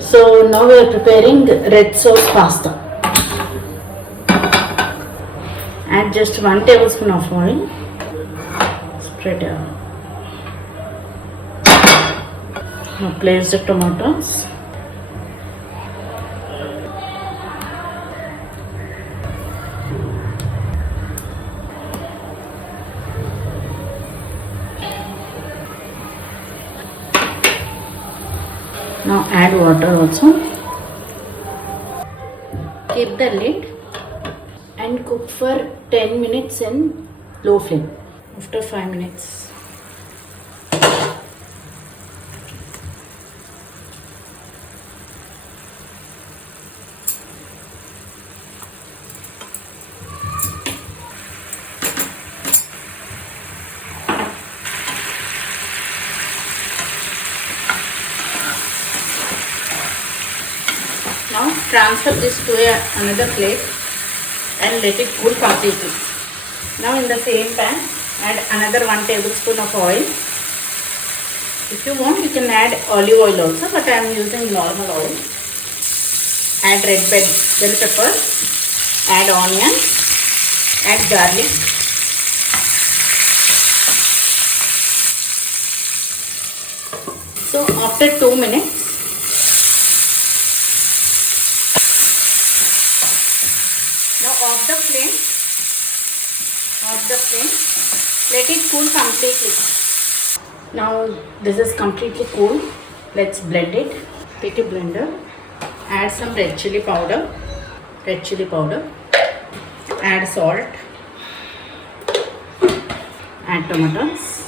So now we are preparing red sauce pasta. Add just 1 tablespoon of oil. Spread out. Now place the tomatoes. Now add water also. Keep the lid and cook for 10 minutes in low flame. After 5 minutes. Now transfer this to another plate and let it cool completely. Now in the same pan add another 1 tablespoon of oil. If you want you can add olive oil also, but I am using normal oil. Add red bell pepper, add onion, add garlic. So after 2 minutes, now off the flame, let it cool completely. Now this is completely cool. Let's blend it. Take a blender, add some red chili powder, add salt, add tomatoes,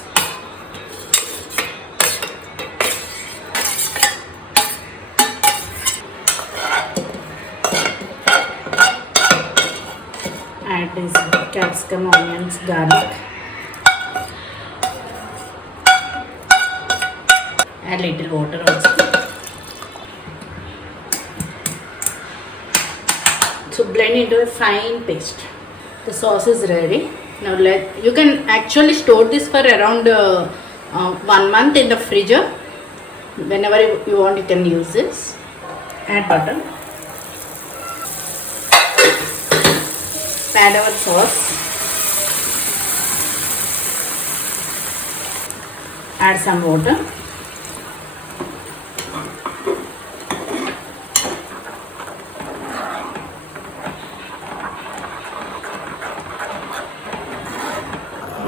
add this capsicum, onions, garlic, add little water also. So blend into a fine paste. The sauce is ready. Now you can actually store this for around 1 month in the fridge. Whenever you want you can use this. Add butter. Add our sauce. Add some water.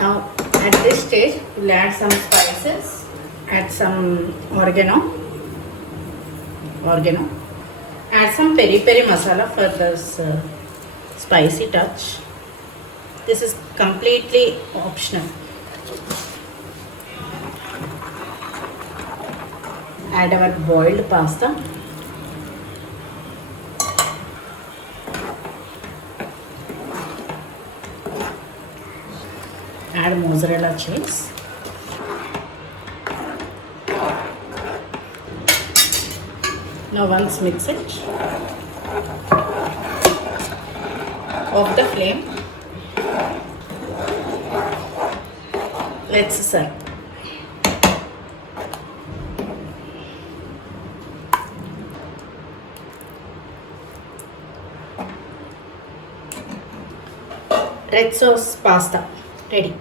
Now at this stage we'll add some spices. Add some oregano. Add some peri peri masala for this spicy touch. This is completely optional. Add our boiled pasta. Add mozzarella cheese. Now once mix it. Off the flame. Let's serve. Red sauce pasta ready.